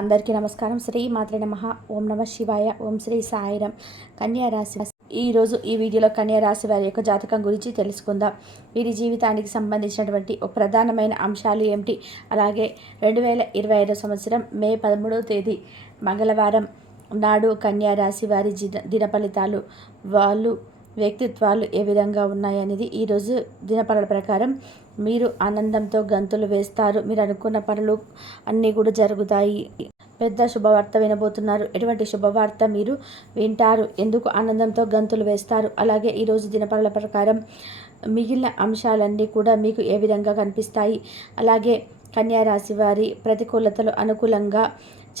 అందరికీ నమస్కారం. శ్రీ మాత్రే నమః. ఓం నమ శివాయ. ఓం శ్రీ సాయిరాం. కన్యా రాశి ఈరోజు ఈ వీడియోలో కన్యా రాశి వారి యొక్క జాతకం గురించి తెలుసుకుందాం. వీరి జీవితానికి సంబంధించినటువంటి ఒక ప్రధానమైన అంశాలు ఏమిటి, అలాగే 2025 సంవత్సరం మే 13వ తేదీ మంగళవారం నాడు కన్యా రాశి వారి దిన ఫలితాలు, వాళ్ళు వ్యక్తిత్వాలు ఏ విధంగా ఉన్నాయనేది ఈరోజు దినఫలాల ప్రకారం. మీరు ఆనందంతో గంతులు వేస్తారు. మీరు అనుకున్న పనులు అన్నీ కూడా జరుగుతాయి. పెద్ద శుభవార్త వినబోతున్నారు. ఎటువంటి శుభవార్త మీరు వింటారు? ఎందుకు ఆనందంతో గంతులు వేస్తారు? అలాగే ఈరోజు దినఫలాల ప్రకారం మిగిలిన అంశాలన్నీ కూడా మీకు ఏ విధంగా కనిపిస్తాయి? అలాగే కన్యా రాశి వారి ప్రతికూలతలు అనుకూలంగా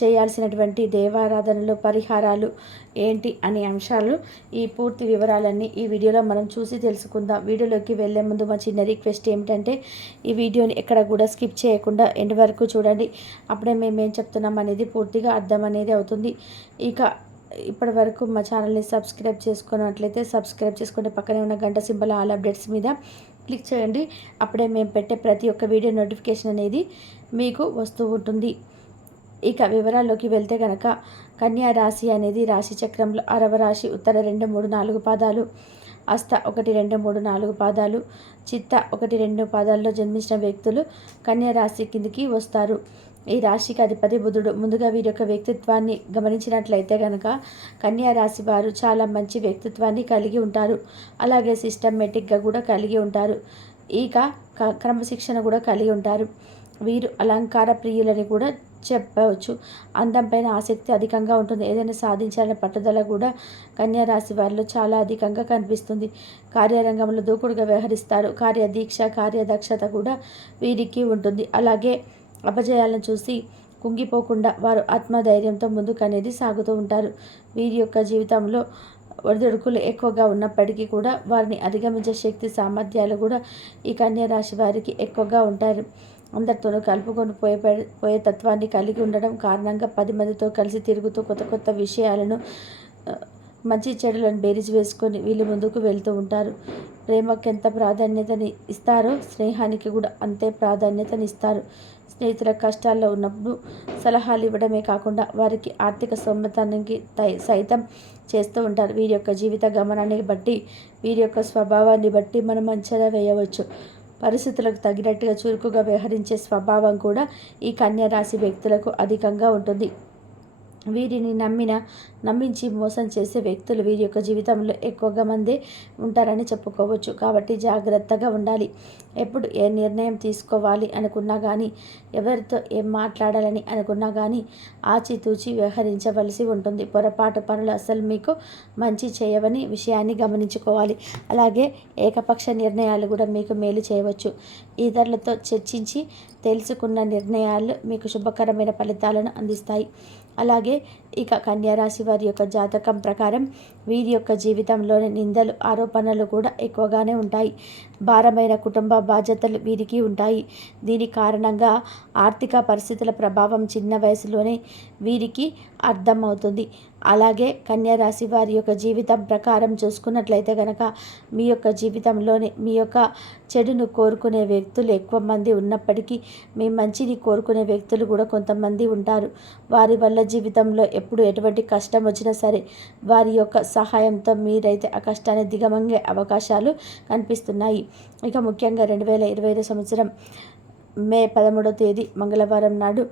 చేయాల్సినటువంటి దేవారాధనలు, పరిహారాలు ఏంటి అనే అంశాలు, ఈ పూర్తి వివరాలన్నీ ఈ వీడియోలో మనం చూసి తెలుసుకుందాం. వీడియోలోకి వెళ్ళే ముందు మా చిన్న రిక్వెస్ట్ ఏమిటంటే, ఈ వీడియోని ఎక్కడ కూడా స్కిప్ చేయకుండా ఎండ్ వరకు చూడండి. అప్పుడే మేమేం చెప్తున్నాం అనేది పూర్తిగా అర్థం అనేది అవుతుంది. ఇక ఇప్పటి వరకు మా ఛానల్ని సబ్స్క్రైబ్ చేసుకున్నట్లయితే సబ్స్క్రైబ్ చేసుకుంటే పక్కనే ఉన్న గంట సింబల్ ఆల్ అప్డేట్స్ మీద క్లిక్ చేయండి. అప్పుడే మేము పెట్టే ప్రతి ఒక్క వీడియో నోటిఫికేషన్ అనేది మీకు వస్తూ ఉంటుంది. ఇక వివరాల్లోకి వెళ్తే కనుక, కన్యా రాశి అనేది రాశి చక్రంలో 6వ రాశి. ఉత్తర 2, 3, 4 పాదాలు, హస్త 1, 2, 3, 4 పాదాలు, చిత్త 1, 2 పాదాల్లో జన్మించిన వ్యక్తులు కన్యా రాశి కిందికి వస్తారు. ఈ రాశికి అధిపతి బుధుడు. ముందుగా వీరి యొక్క వ్యక్తిత్వాన్ని గమనించినట్లయితే కనుక, కన్యా రాశి వారు చాలా మంచి వ్యక్తిత్వాన్ని కలిగి ఉంటారు. అలాగే సిస్టమేటిక్గా కూడా కలిగి ఉంటారు. ఇక క్రమశిక్షణ కూడా కలిగి ఉంటారు. వీరు అలంకార ప్రియులని కూడా చెప్పవచ్చు. అందం పైన ఆసక్తి అధికంగా ఉంటుంది. ఏదైనా సాధించాలనే పట్టుదల కూడా కన్యా రాశి వారిలో చాలా అధికంగా కనిపిస్తుంది. కార్యరంగంలో దూకుడుగా వ్యవహరిస్తారు. కార్యదీక్ష, కార్యదక్షత కూడా వీరికి ఉంటుంది. అలాగే అపజయాలను చూసి కుంగిపోకుండా వారు ఆత్మధైర్యంతో ముందుకు అనేది సాగుతూ ఉంటారు. వీరి యొక్క జీవితంలో ఒడిదుడుకులు ఎక్కువగా ఉన్నప్పటికీ కూడా వారిని అధిగమించే శక్తి, సామర్థ్యాలు కూడా ఈ కన్యా రాశి వారికి ఎక్కువగా ఉంటారు. అందరితోనూ కలుపుకొని పోయే తత్వాన్ని కలిగి ఉండడం కారణంగా 10 మందితో కలిసి తిరుగుతూ కొత్త కొత్త విషయాలను, మంచి చెడులను బేరీజ్ వేసుకొని వీళ్ళు ముందుకు వెళ్తూ ఉంటారు. ప్రేమకు ఎంత ప్రాధాన్యతని ఇస్తారో స్నేహానికి కూడా అంతే ప్రాధాన్యతని ఇస్తారు. స్నేహితుల కష్టాల్లో ఉన్నప్పుడు సలహాలు ఇవ్వడమే కాకుండా వారికి ఆర్థిక సొమ్మతానికి సైతం చేస్తూ ఉంటారు. వీరి యొక్క జీవిత గమనాన్ని బట్టి, వీరి యొక్క స్వభావాన్ని బట్టి మనం అంచనా వేయవచ్చు. పరిస్థితులకు తగినట్టుగా చురుకుగా వ్యవహరించే స్వభావం కూడా ఈ కన్యా రాశి వ్యక్తులకు అధికంగా ఉంటుంది. వీరిని నమ్మించి మోసం చేసే వ్యక్తులు వీరి యొక్క జీవితంలో ఎక్కువగా మందే ఉంటారని చెప్పుకోవచ్చు. కాబట్టి జాగ్రత్తగా ఉండాలి. ఎప్పుడు ఏ నిర్ణయం తీసుకోవాలి అనుకున్నా కానీ, ఎవరితో ఏం మాట్లాడాలని అనుకున్నా కానీ ఆచితూచి వ్యవహరించవలసి ఉంటుంది. పొరపాటు పనులు అసలు మీకు మంచి చేయవని విషయాన్ని గమనించుకోవాలి. అలాగే ఏకపక్ష నిర్ణయాలు కూడా మీకు మేలు చేయవచ్చు. ఇతరులతో చర్చించి తెలుసుకున్న నిర్ణయాలు మీకు శుభకరమైన ఫలితాలను అందిస్తాయి. అలాగే ఇక కన్యా రాశి వారి యొక్క జాతకం ప్రకారం వీరి యొక్క జీవితంలోని నిందలు, ఆరోపణలు కూడా ఎక్కువగానే ఉంటాయి. భారమైన కుటుంబ బాధ్యతలు వీరికి ఉంటాయి. దీని కారణంగా ఆర్థిక పరిస్థితుల ప్రభావం చిన్న వయసులోనే వీరికి అర్థమవుతుంది. అలాగే కన్యా రాశి వారి యొక్క జీవితం ప్రకారం చూసుకున్నట్లయితే కనుక, మీ యొక్క జీవితంలోని మీ యొక్క చెడును కోరుకునే వ్యక్తులు ఎక్కువ మంది ఉన్నప్పటికీ, మీ మంచిని కోరుకునే వ్యక్తులు కూడా కొంతమంది ఉంటారు. వారి వల్ల జీవితంలో ఎప్పుడు ఎటువంటి కష్టం వచ్చినా సరే వారి యొక్క సహాయంతో మీరైతే ఆ కష్టాన్ని దిగమంగే అవకాశాలు కనిపిస్తున్నాయి. ఇక ముఖ్యంగా 2025 సంవత్సరం మే 13వ తేదీ మంగళవారం నాడు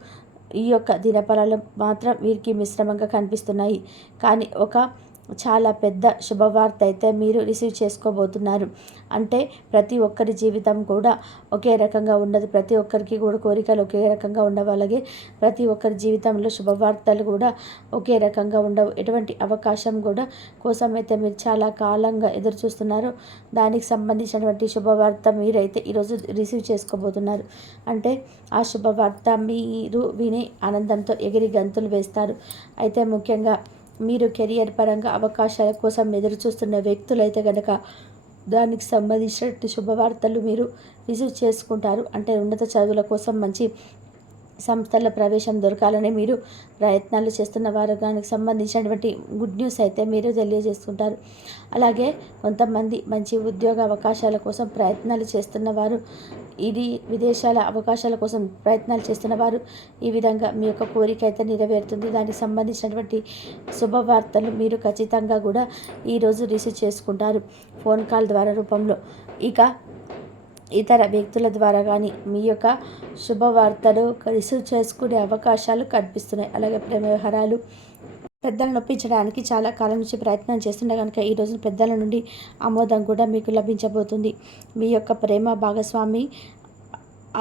ఈ యొక్క దినఫలాలు మాత్రం వీరికి మిశ్రమంగా కనిపిస్తున్నాయి. కానీ ఒక చాలా పెద్ద శుభవార్త అయితే మీరు రిసీవ్ చేసుకోబోతున్నారు. అంటే ప్రతి ఒక్కరి జీవితం కూడా ఒకే రకంగా ఉండదు. ప్రతి ఒక్కరికి కూడా కోరికలు ఒకే రకంగా ఉండవు. అలాగే ప్రతి ఒక్కరి జీవితంలో శుభవార్తలు కూడా ఒకే రకంగా ఉండవు. ఎటువంటి అవకాశం కూడా కోసమైతే మీరు చాలా కాలంగా ఎదురు చూస్తున్నారో దానికి సంబంధించినటువంటి శుభవార్త మీరైతే ఈరోజు రిసీవ్ చేసుకోబోతున్నారు. అంటే ఆ శుభవార్త మీరు విని ఆనందంతో ఎగిరి గంతులు వేస్తారు. అయితే ముఖ్యంగా మీరు కెరియర్ పరంగా అవకాశాల కోసం ఎదురు చూస్తున్న వ్యక్తులైతే కనుక దానికి సంబంధించిన శుభవార్తలు మీరు రిసీవ్ చేసుకుంటారు. అంటే ఉన్నత చదువుల కోసం మంచి సంస్థల్లో ప్రవేశం దొరకాలని మీరు ప్రయత్నాలు చేస్తున్న వారు దానికి సంబంధించినటువంటి గుడ్ న్యూస్ అయితే మీరు తెలియజేసుకుంటారు. అలాగే కొంతమంది మంచి ఉద్యోగ అవకాశాల కోసం ప్రయత్నాలు చేస్తున్నవారు, ఇది విదేశాల అవకాశాల కోసం ప్రయత్నాలు చేస్తున్నవారు ఈ విధంగా మీ యొక్క కోరిక అయితే నెరవేరుతుంది. దానికి సంబంధించినటువంటి శుభవార్తలు మీరు ఖచ్చితంగా కూడా ఈరోజు రిసీవ్ చేసుకుంటారు ఫోన్ కాల్ ద్వారా రూపంలో. ఇక ఇతర వ్యక్తుల ద్వారా కానీ మీ యొక్క శుభవార్తలు రిసీవ్ చేసుకునే అవకాశాలు కనిపిస్తున్నాయి. అలాగే ప్రేమ వ్యవహారాలు, పెద్దలను నొప్పించడానికి చాలా కాలం నుంచి ప్రయత్నం చేస్తుండే కనుక ఈ రోజున పెద్దల నుండి ఆమోదం కూడా మీకు లభించబోతుంది. మీ యొక్క ప్రేమ భాగస్వామి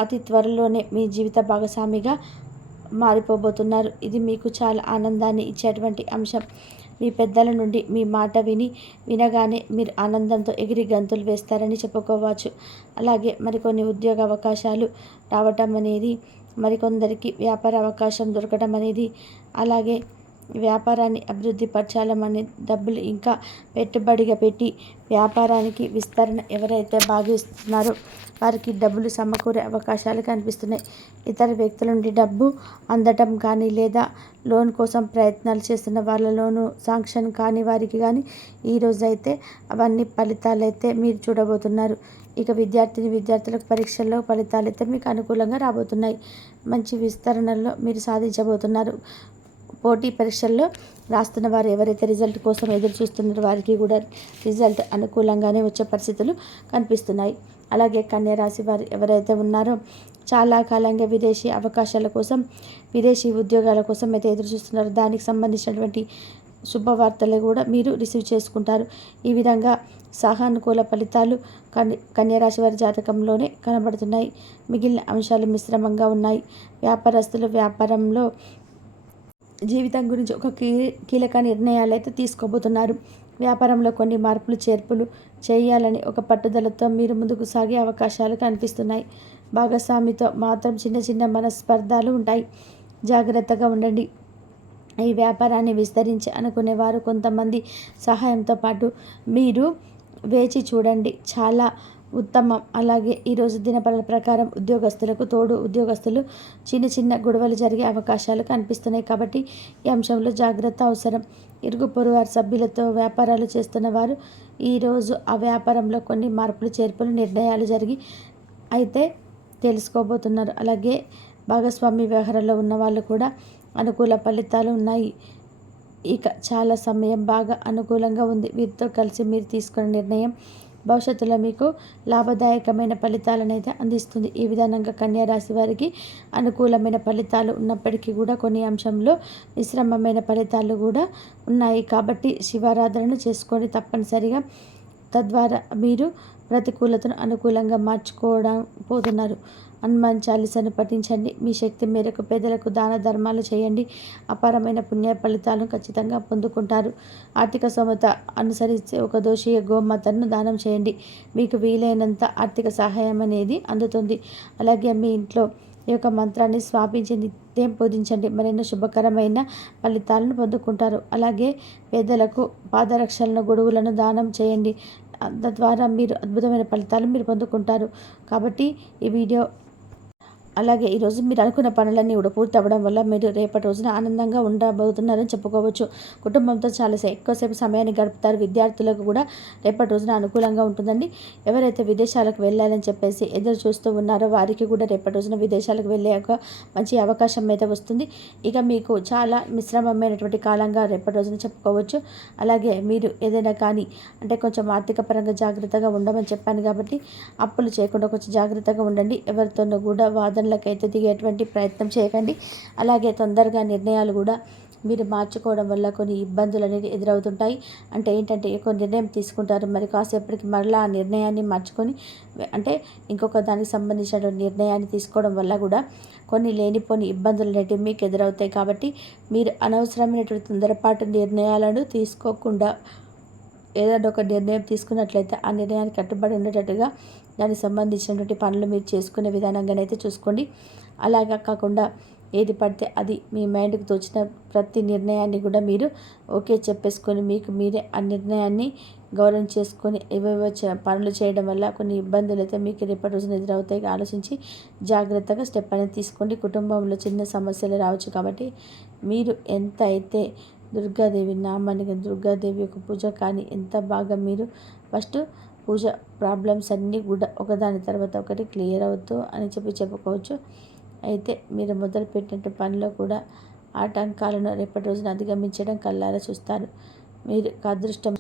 అతి త్వరలోనే మీ జీవిత భాగస్వామిగా మారిపోబోతున్నారు. ఇది మీకు చాలా ఆనందాన్ని ఇచ్చేటువంటి అంశం. మీ పెద్దల నుండి మీ మాట వినగానే మీరు ఆనందంతో ఎగిరి గంతులు వేస్తారని చెప్పుకోవచ్చు. అలాగే మరికొన్ని ఉద్యోగ అవకాశాలు రావటం అనేది, మరికొందరికి వ్యాపార అవకాశం దొరకడం అనేది, అలాగే వ్యాపారాన్ని అభివృద్ధి పరచాలనే డబ్బులు ఇంకా పెట్టుబడిగా పెట్టి వ్యాపారానికి విస్తరణ ఎవరైతే భావిస్తున్నారో వారికి డబ్బులు సమకూరే అవకాశాలు కనిపిస్తున్నాయి. ఇతర వ్యక్తుల నుండి డబ్బు అందటం కానీ లేదా లోన్ కోసం ప్రయత్నాలు చేస్తున్న వాళ్ళలోనూ శాంక్షన్ కాని వారికి కానీ ఈరోజు అయితే అవన్నీ ఫలితాలు అయితే మీరు చూడబోతున్నారు. ఇక విద్యార్థులకు పరీక్షల్లో ఫలితాలు అయితే మీకు అనుకూలంగా రాబోతున్నాయి. మంచి విస్తరణలో మీరు సాధించబోతున్నారు. పోటీ పరీక్షల్లో రాస్తున్న వారు ఎవరైతే రిజల్ట్ కోసం ఎదురు చూస్తున్నారో వారికి కూడా రిజల్ట్ అనుకూలంగానే వచ్చే పరిస్థితులు కనిపిస్తున్నాయి. అలాగే కన్యా రాశి వారు ఎవరైతే ఉన్నారో చాలా కాలంగా విదేశీ అవకాశాల కోసం, విదేశీ ఉద్యోగాల కోసం అయితే ఎదురు చూస్తున్నారో దానికి సంబంధించినటువంటి శుభవార్తలు కూడా మీరు రిసీవ్ చేసుకుంటారు. ఈ విధంగా సానుకూల ఫలితాలు కన్యా రాశి వారి జాతకంలోనే కనబడుతున్నాయి. మిగిలిన అంశాలు మిశ్రమంగా ఉన్నాయి. వ్యాపారస్తులు వ్యాపారంలో జీవితం గురించి ఒక కీలక నిర్ణయాలు అయితే తీసుకోబోతున్నారు. వ్యాపారంలో కొన్ని మార్పులు చేర్పులు చేయాలని ఒక పట్టుదలతో మీరు ముందుకు సాగే అవకాశాలు కనిపిస్తున్నాయి. భాగస్వామితో మాత్రం చిన్న చిన్న మనస్పర్ధాలు ఉంటాయి. జాగ్రత్తగా ఉండండి. ఈ వ్యాపారాన్ని విస్తరించి అనుకునేవారు కొంతమంది సహాయంతో పాటు మీరు వేచి చూడండి, చాలా ఉత్తమం. అలాగే ఈరోజు దినపరల ప్రకారం ఉద్యోగస్తులు చిన్న చిన్న గొడవలు జరిగే అవకాశాలు కనిపిస్తున్నాయి. కాబట్టి ఈ అంశంలో జాగ్రత్త అవసరం. ఇరుగు పొరుగు సభ్యులతో వ్యాపారాలు చేస్తున్న వారు ఈరోజు ఆ వ్యాపారంలో కొన్ని మార్పులు చేర్పులు నిర్ణయాలు జరిగి అయితే తెలుసుకోబోతున్నారు. అలాగే భాగస్వామి వ్యవహారంలో ఉన్న వాళ్ళు కూడా అనుకూల ఫలితాలు ఉన్నాయి. ఇక చాలా సమయం బాగా అనుకూలంగా ఉంది. వీరితో కలిసి మీరు తీసుకున్న నిర్ణయం భవిష్యత్తులో మీకు లాభదాయకమైన ఫలితాలను అయితే అందిస్తుంది. ఈ విధానంగా కన్యా రాశి వారికి అనుకూలమైన ఫలితాలు ఉన్నప్పటికీ కూడా కొన్ని అంశంలో మిశ్రమమైన ఫలితాలు కూడా ఉన్నాయి. కాబట్టి శివారాధనను చేసుకొని తప్పనిసరిగా, తద్వారా మీరు ప్రతికూలతను అనుకూలంగా మార్చుకోవడం పోతున్నారు. హనుమాన్ చాలీసాను పఠించండి. మీ శక్తి మేరకు పేదలకు దాన ధర్మాలు చేయండి. అపారమైన పుణ్య ఫలితాలను ఖచ్చితంగా పొందుకుంటారు. ఆర్థిక సమత అనుసరించి ఒక దోషియ గోమాతను దానం చేయండి. మీకు వీలైనంత ఆర్థిక సహాయం అనేది అందుతుంది. అలాగే మీ ఇంట్లో ఈ యొక్క మంత్రాన్ని స్థాపించి నిత్యం పూజించండి. మరెన్నో శుభకరమైన ఫలితాలను పొందుకుంటారు. అలాగే పేదలకు పాదరక్షలను, గొడుగులను దానం చేయండి. తద్వారా మీరు అద్భుతమైన ఫలితాలు మీరు పొందుకుంటారు. కాబట్టి ఈ వీడియో అలాగే ఈరోజు మీరు అనుకున్న పనులన్నీ కూడా పూర్తి అవ్వడం వల్ల మీరు రేపటి రోజున ఆనందంగా ఉండబోతున్నారని చెప్పుకోవచ్చు. కుటుంబంతో చాలా ఎక్కువసేపు సమయాన్ని గడుపుతారు. విద్యార్థులకు కూడా రేపటి రోజున అనుకూలంగా ఉంటుందండి. ఎవరైతే విదేశాలకు వెళ్ళాలని చెప్పేసి ఎదురు చూస్తూ ఉన్నారో వారికి కూడా రేపటి రోజున విదేశాలకు వెళ్ళే ఒక మంచి అవకాశం అయితే వస్తుంది. ఇక మీకు చాలా మిశ్రమమైనటువంటి కాలంగా రేపటి రోజున చెప్పుకోవచ్చు. అలాగే మీరు ఏదైనా కానీ అంటే కొంచెం ఆర్థిక పరంగా జాగ్రత్తగా ఉండమని చెప్పాను కాబట్టి అప్పులు చేయకుండా కొంచెం జాగ్రత్తగా ఉండండి. ఎవరితోనూ కూడా వాదనలకైతే దిగేటువంటి ప్రయత్నం చేయకండి. అలాగే తొందరగా నిర్ణయాలు కూడా మీరు మార్చుకోవడం వల్ల కొన్ని ఇబ్బందులు అనేది ఎదురవుతుంటాయి. అంటే ఏంటంటే ఒక నిర్ణయం తీసుకుంటారు, మరి కాసేపటికి మరలా ఆ నిర్ణయాన్ని మార్చుకొని అంటే ఇంకొక దానికి సంబంధించిన నిర్ణయాన్ని తీసుకోవడం వల్ల కూడా కొన్ని లేనిపోని ఇబ్బందులు అనేటివి మీకు ఎదురవుతాయి. కాబట్టి మీరు అనవసరమైనటువంటి తొందరపాటు నిర్ణయాలను తీసుకోకుండా ఏదైనా ఒక నిర్ణయం తీసుకున్నట్లయితే ఆ నిర్ణయానికి కట్టుబడి ఉండేటట్టుగా దానికి సంబంధించినటువంటి పనులు మీరు చేసుకునే విధానంగానైతే చూసుకోండి. అలాగా కాకుండా ఏది పడితే అది మీ మైండ్కి తోచిన ప్రతి నిర్ణయాన్ని కూడా మీరు ఓకే చెప్పేసుకొని మీకు మీరే ఆ నిర్ణయాన్ని గౌరవం చేసుకొని ఏవేవో పనులు చేయడం వల్ల కొన్ని ఇబ్బందులు అయితే మీకు రేపటి రోజున ఎదురవుతాయి. ఆలోచించి జాగ్రత్తగా స్టెప్ అనేది తీసుకోండి. కుటుంబంలో చిన్న సమస్యలు రావచ్చు కాబట్టి మీరు ఎంత అయితే దుర్గాదేవి నామాన్ని దుర్గాదేవి యొక్క పూజ కానీ ఎంత బాగా మీరు ఫస్ట్ పూజ ప్రాబ్లమ్స్ అన్నీ కూడా ఒకదాని తర్వాత ఒకటి క్లియర్ అవుతూ అని చెప్పుకోవచ్చు. అయితే మీరు మొదలుపెట్టిన పనిలో కూడా ఆటంకాలను రేపటి రోజున అధిగమించడం కళ్ళారా చూస్తారు. మీరు అదృష్టం